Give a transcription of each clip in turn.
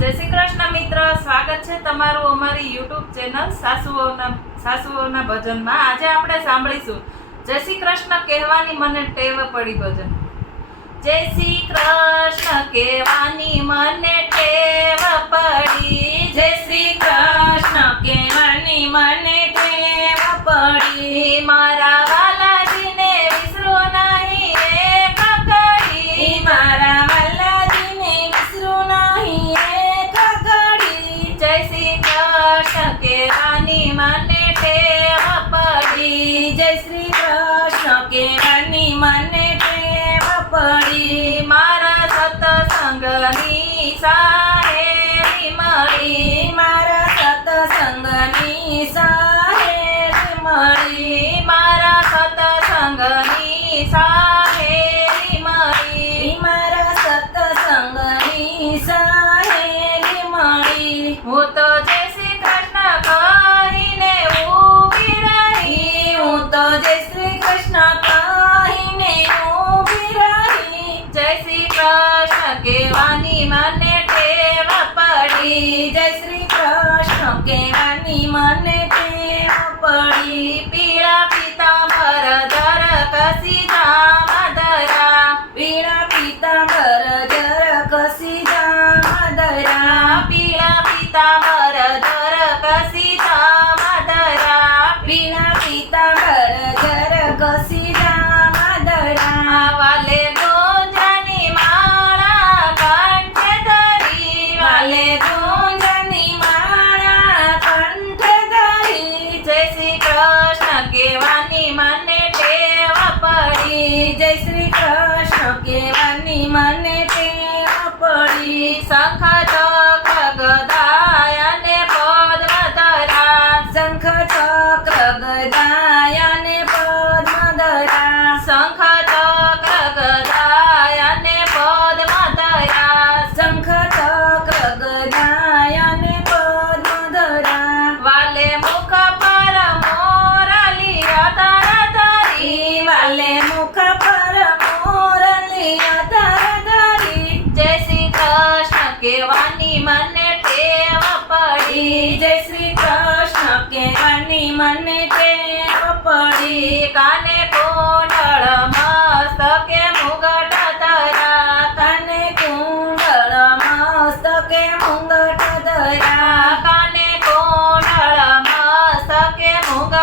જય શ્રી કૃષ્ણ મિત્ર, સ્વાગત છે તમારું અમારી યુટ્યુબ ચેનલ સાસુઓના ભજનમાં। આજે આપણે સાંભળીશું જય શ્રી કૃષ્ણ કહેવાની મને ટેવ પડી ભજન। જય શ્રી કૃષ્ણ કહેવાની મને ટેવ પડી, જય શ્રી કૃષ્ણ કહેવાની મને ટેવ પડી, મારા વાલાજીને વિસરું નહીં એક ઘડી, મારા વાલાજીને વિસરું નહીં એક ઘડી, જય શ્રી કૃષ્ણ કહેવાની મને ટેવ પડી, જય શ્રી કૃષ્ણ કહેવાની મને ટેવ પડી, મારા સત્સંગની સાહેલી મળી, મારા સત્સંગની સાહેલી મળી, મારા સત્સંગની સાહેલી મળી, મારા સત્સંગની સાહેલી મળી, હું તો જય શ્રી કૃષ્ણ કહીને ઊભી રહી, હું તો જય શ્રી કૃષ્ણ કહીને ઊભી રહી, જય શ્રી કૃષ્ણ કહેવાની મને ટેવ પડી, જય શ્રી કૃષ્ણ કહેવાની મને ટેવ પડી, પીળા પીતાંબર ધર કસી જામદરા, પીળા પીતાંબર ધર કસી જામદરા, પીળા પીતાંબર ધર કસી જામદરા, પીળા પીતાંબર ધર કસી જામદરા, વાલે ગુંજની માળા કંઠે ધરી, વાલે ગુંજની માળા કંઠે ધરી, જય શ્રી કૃષ્ણ કહેવાની મને ટેવ પડી, જય શ્રી કૃષ્ણ કહેવાની મને ટેવ પડી, શંખ ચક્ર ગદા અને પદ્મ ધરા, શંખ ચક્ર ગદા અને પદ્મ ધરા, શંખ ચક્ર ગદા અને પદ્મ ધરા, શંખ ચક્ર ગદા અને પદ્મ ધરા, વાલે મુખ પર મોરલી અધર ધરી, વાલે મુખ પર મોરલી અધર ધરી, જય શ્રી કૃષ્ણ કહેવાની મને ટેવ પડી, જય શ્રી કૃષ્ણ કહેવાની મને ટેવ પડી, કાને કુંડળ મસ્તકે મુગટ ધરા, કાને કુંડળ મસ્તકે મુગટ ધરા, કાને કુંડળ મસ્તકે મુગટ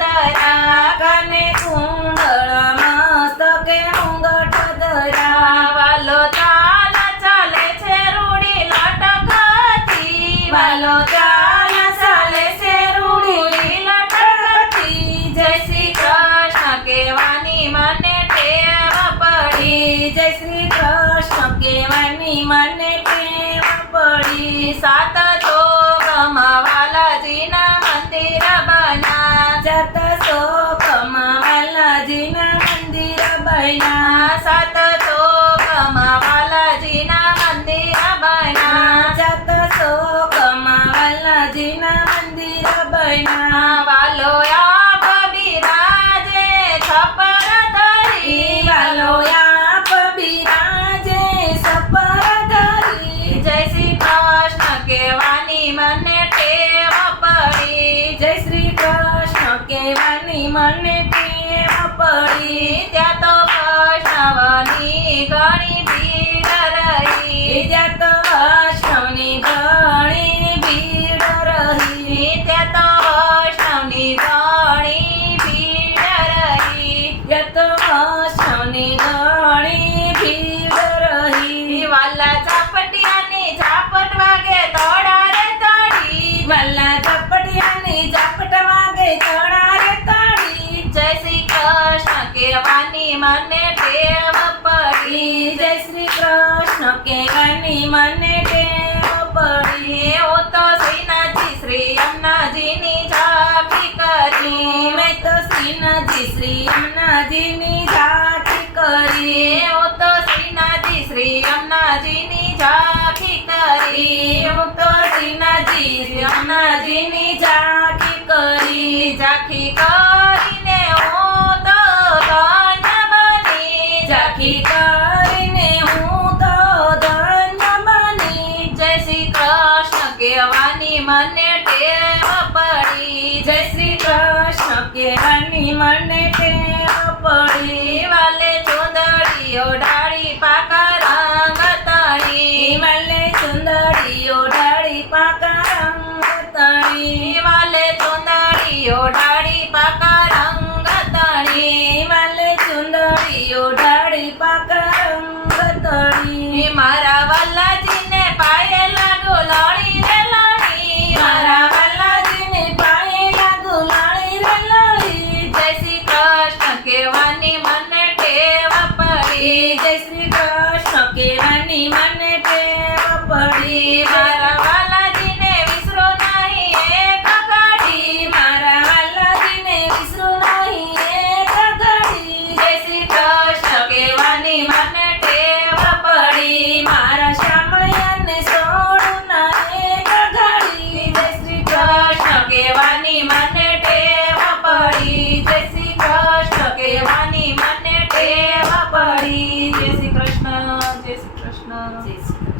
ધરા, કાને કુંડળ મસ્તકે મુગટ ધરા, વાલો ચાલ ચાલે છે રૂડી લટકતી, વાલો ચાલ ચાલે છે રૂડી લટકતી, જય શ્રી કૃષ્ણ કહેવાની મને ટેવ પડી, જય શ્રી કૃષ્ણ કહેવાની મને ટેવ પડી, સાત ચોકમાં વાલાજીના મંદિર બના, સાત ચોકમાં વાલાજીના મંદિર બના, સાત ચોકમાં વાલાજીના મંદિર બના, સાત ચોકમાં વાલાજીના મંદિર બના, વાલો આપ બિરાજે છપર ધરી, વાલો આપ બિરાજે છપર ધરી, જય શ્રી કૃષ્ણ કહેવાની મને ટેવ પડી, જય શ્રી કૃષ્ણ કહેવાની મને ટેવ પડી, ત્યાં તો વૈષ્ણવની ઘણી ભીડ રહી, ત્યાં તો વૈષ્ણવની ઘણી ભીડ રહી, ત્યાં તો વૈષ્ણવની ઘણી ભીડ રહી, ત્યાં તો વૈષ્ણવની ઘણી ભીડ રહી, વાલા ઝાપટિયાની ઝાપટ વાગે તડા રે તડી, વાલા ઝાપટિયાની ઝાપટ વાગે તડા રે તડી, જય શ્રી કૃષ્ણ કહેવાની મને ટેવ પડી, જય શ્રી કૃષ્ણ કહેવાની મને ટેવ પડી, ઓ તો શ્રીનાથજી શ્રી અમનાજીની ઝાંખી કરી, મેં તો શ્રીનાથજી શ્રી અમનાજીની ઝાંખી કરી, ઓ તો શ્રીનાથજી શ્રી અમનાજીની ઝાંખી કરી, ઓ તો શ્રીનાથજી શ્રી અમનાજીની ઝાંખી કરી, ઝાંખી કરીને હું તો ધન્ય બની, ઝાંખી કરીને હું તો ધન્ય બની, જય શ્રી કૃષ્ણ કહેવાની મને ટેવ પડી. જય શ્રી કૃષ્ણ કહેવાની મને ટેવ પડી. વાલે ચુંદડીઓ ડાળી પાકા રંગ તણી. વાલે ચુંદડીઓ ડાળી પાકા રંગ તણી. વાલે ચુંદડીઓ ડાળી પાકા રંગ તણી. વાલે ચુંદડીઓ ડાળી પાકા રંગ તણી. મારા વલ્લાજીને પાયે લાગુ લણી રે લણી. મારા વલ્લાજીને પાયે લાગુ લણી રે લણી. જય શ્રી કૃષ્ણ કહેવાની મને ટેવ પડી. જય શ્રી કૃષ્ણ કહેવાની મને ટેવ પડી. મારા વાલાજીને વિસરો નહીં એક ઘડી. મારા વાલાજીને વિસરું નહીં એક ઘડી. જય શ્રી કૃષ્ણ કહેવાની મને ટેવ પડી. મારા શામળિયાને છોડું ના એક ઘડી. જય શ્રી કૃષ્ણ કહેવાની મને ટેવ પડી. જય શ્રી કૃષ્ણ કહેવાની મને ટેવ પડી. જય શ્રી કૃષ્ણ જય શ્રી કૃષ્ણ. જય શ્રી